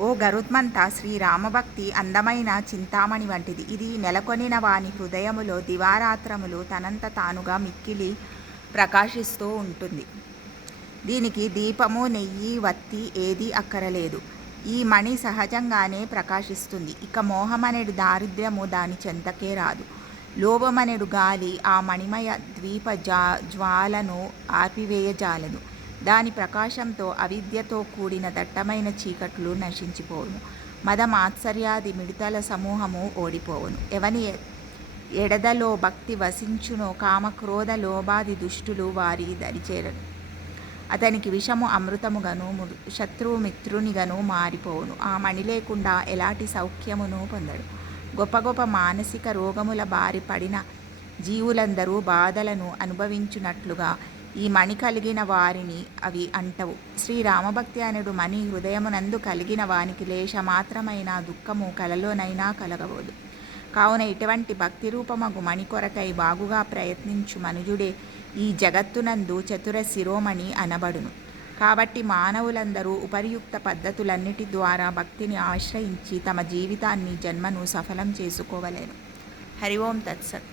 ఓ గరుత్మంత, శ్రీరామభక్తి అందమైన చింతామణి వంటిది. ఇది నెలకొనిన వాని హృదయములో దివారాత్రములు తనంత తానుగా మిక్కిలి ప్రకాశిస్తూ ఉంటుంది. దీనికి దీపము, నెయ్యి, వత్తి ఏదీ అక్కరలేదు. ఈ మణి సహజంగానే ప్రకాశిస్తుంది. ఇక మోహమనెడు దారిద్ర్యము దాని చెంతకే రాదు. లోభమనెడు గాలి ఆ మణిమయ ద్వీప జ్వాలను ఆర్పివేయజాలదు. దాని ప్రకాశంతో అవిద్యతో కూడిన దట్టమైన చీకట్లు నశించిపోవును. మదమాత్సర్యాది మిడతల సమూహము ఓడిపోవును. ఎవని ఎడదలో భక్తి వసించునో కామక్రోధ లోభాది దుష్టులు వారి దరిచేరరు. అతనికి విషము అమృతముగను, శత్రువు మిత్రునిగను మారిపోవును. ఆ మణి లేకుండా ఎలాంటి సౌఖ్యమును పొందడు. గొప్ప గొప్ప మానసిక రోగముల బారి పడిన జీవులందరూ బాధలను అనుభవించున్నట్లుగా ఈ మణి కలిగిన వారిని అవి అంటవు. శ్రీరామభక్తి అనడు మణి హృదయమునందు కలిగిన వానికి లేశమాత్రమైన దుఃఖము కలలోనైనా కలగబోదు. కావున ఇటువంటి భక్తి రూపమగు మణి కొరకై బాగుగా ప్రయత్నించు మనుజుడే ఈ జగత్తునందు చతుర శిరోమణి అనబడును. కాబట్టి మానవులందరూ ఉపరియుక్త పద్ధతులన్నిటి ద్వారా భక్తిని ఆశ్రయించి తమ జీవితాన్ని, జన్మను సఫలం చేసుకోవలెను. హరి ఓం తత్సత్.